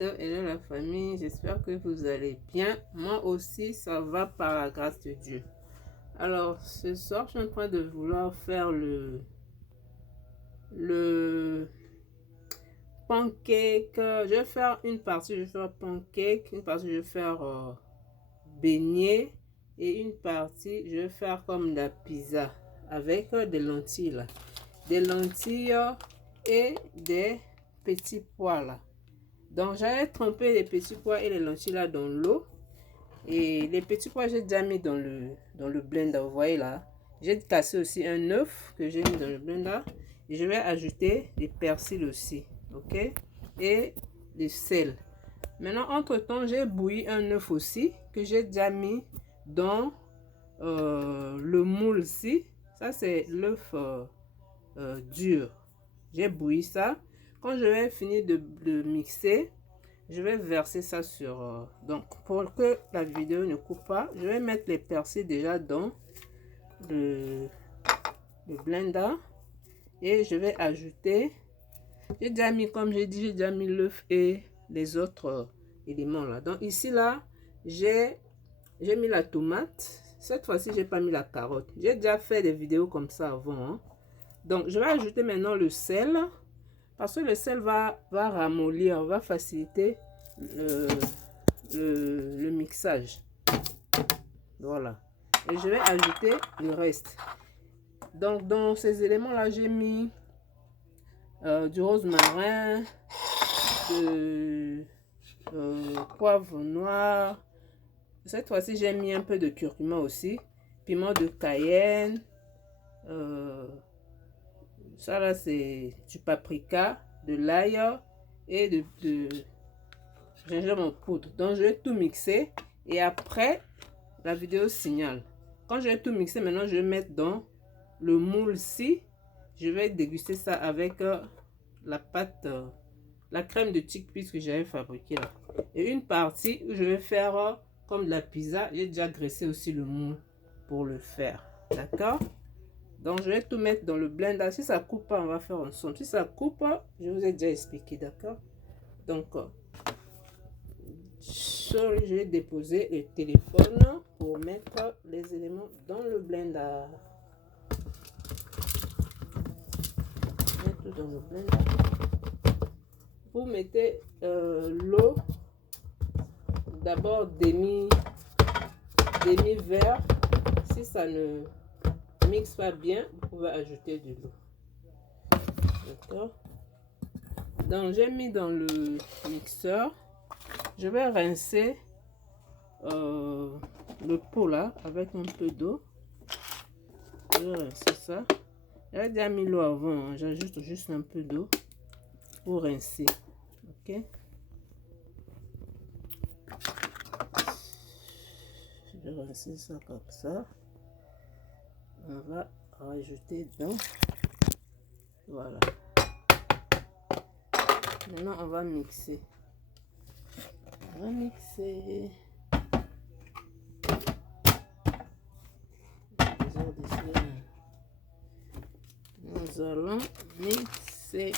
Hello la famille, j'espère que vous allez bien. Moi aussi, ça va par la grâce de Dieu. Alors, ce soir, je suis en train de vouloir faire le pancake. Je vais faire une partie, je vais faire pancake, une partie, je vais faire beignet et une partie, je vais faire comme la pizza avec des lentilles là. Des lentilles et des petits pois là. Donc, j'allais tremper les petits pois et les lentilles là dans l'eau. Et les petits pois, j'ai déjà mis dans le blender. Vous voyez là. J'ai cassé aussi un œuf que j'ai mis dans le blender. Et je vais ajouter des persils aussi. Ok. Et du sel. Maintenant, entre-temps, j'ai bouilli un œuf aussi que j'ai déjà mis dans le moule ici. Ça, c'est l'œuf dur. J'ai bouilli ça. Quand je vais finir de mixer, je vais verser ça sur... donc, pour que la vidéo ne coupe pas, je vais mettre les persils déjà dans le blender. Et je vais ajouter... j'ai déjà mis, comme j'ai dit, j'ai déjà mis l'œuf et les autres éléments là. Donc ici, là, j'ai mis la tomate. Cette fois-ci, j'ai pas mis la carotte. J'ai déjà fait des vidéos comme ça avant. Hein. Donc, je vais ajouter maintenant le sel. Parce que le sel va ramollir, va faciliter le mixage. Voilà. Et je vais ajouter le reste. Donc, dans ces éléments-là, j'ai mis du rosmarin, de poivre noir. Cette fois-ci, j'ai mis un peu de curcuma aussi. Piment de Cayenne. Ça là, c'est du paprika, de l'ail et de gingembre en poudre. Donc, je vais tout mixer. Et après, la vidéo signale. Quand je vais tout mixer, maintenant, je vais mettre dans le moule-ci. Je vais déguster ça avec la pâte, la crème de chickpeas que j'avais fabriquée là. Et une partie où je vais faire comme de la pizza. J'ai déjà graissé aussi le moule pour le faire. D'accord? Donc, je vais tout mettre dans le blender. Si ça coupe pas, on va faire ensemble. Si ça coupe, je vous ai déjà expliqué. D'accord? Donc, je vais déposer le téléphone pour mettre les éléments dans le blender. Mettre dans le blender. Vous mettez l'eau d'abord demi-verre. Si ça ne mixe pas bien, vous pouvez ajouter de l'eau. D'accord? Donc, j'ai mis dans le mixeur. Je vais rincer le pot là avec un peu d'eau. Je vais rincer ça. J'avais déjà mis l'eau avant. Hein. J'ajoute juste un peu d'eau pour rincer. Ok. Je vais rincer ça comme ça. On va rajouter dedans. Voilà. Maintenant, on va mixer. On va mixer. Nous allons mixer.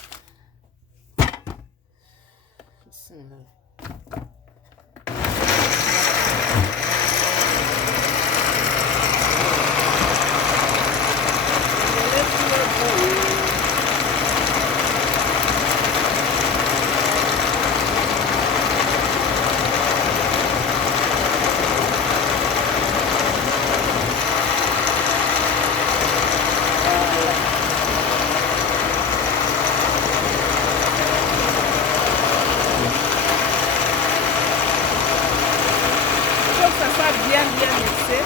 Bien mixé.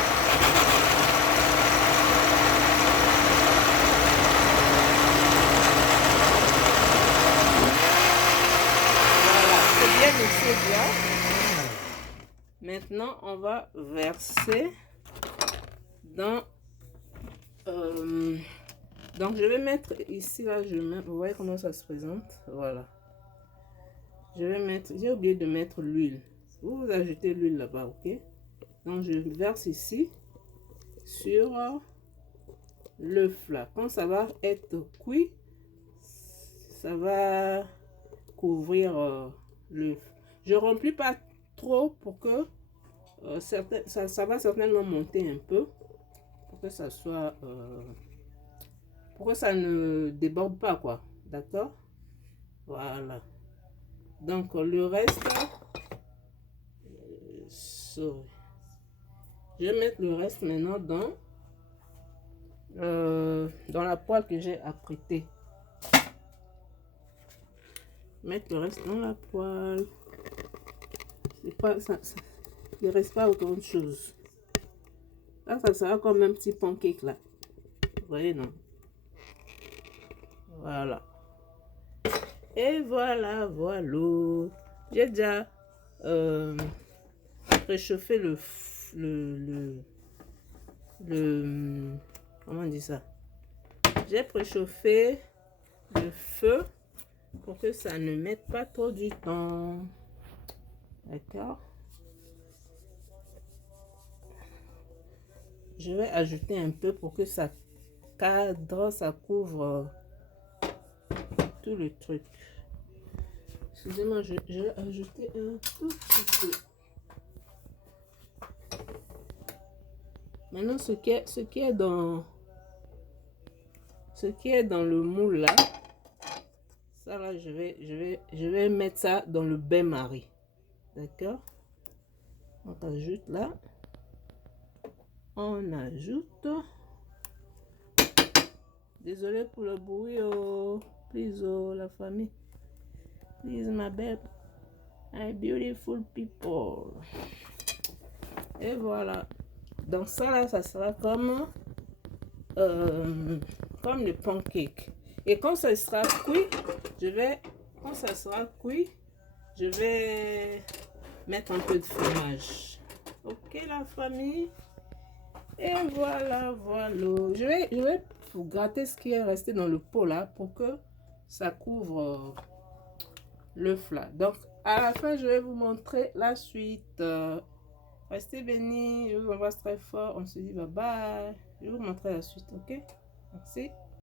Voilà, c'est bien mixé bien. Maintenant, on va verser dans... donc, je vais mettre ici, là, vous voyez comment ça se présente. Voilà. Je vais mettre... J'ai oublié de mettre l'huile. Vous ajoutez l'huile là-bas, ok? Donc, je verse ici sur l'œuf là. Quand ça va être cuit, ça va couvrir l'œuf. Je remplis pas trop pour que ça va certainement monter un peu pour que ça soit pour que ça ne déborde pas, quoi. D'accord? Voilà. Donc le reste, je vais mettre le reste maintenant dans la poêle que j'ai apprêtée. Mettre le reste dans la poêle. C'est pas ça, il ne reste pas autant de choses. Là, ça sera comme un petit pancake là. Vous voyez, non? Voilà. Et voilà, voilà. J'ai déjà réchauffé le comment on dit ça? J'ai préchauffé le feu pour que ça ne mette pas trop du temps. D'accord? Je vais ajouter un peu pour que ça cadre, ça couvre tout le truc. Excusez-moi, je vais ajouter un tout petit peu. Maintenant, ce qui est dans le moule là, ça là, je vais mettre ça dans le bain-marie. D'accord? On ajoute là. On ajoute. Désolé pour le bruit, oh. Please, oh, la famille. Please, my babe. My beautiful people. Et voilà. Donc ça là, ça sera comme le pancake. Et quand ça sera cuit, je vais mettre un peu de fromage. Ok la famille. Et voilà, voilà. Je vais gratter ce qui est resté dans le pot là pour que ça couvre l'œuf là. Donc à la fin, je vais vous montrer la suite. Restez bénis, je vous embrasse très fort. On se dit bye bye. Je vais vous montrer la suite, ok? Merci.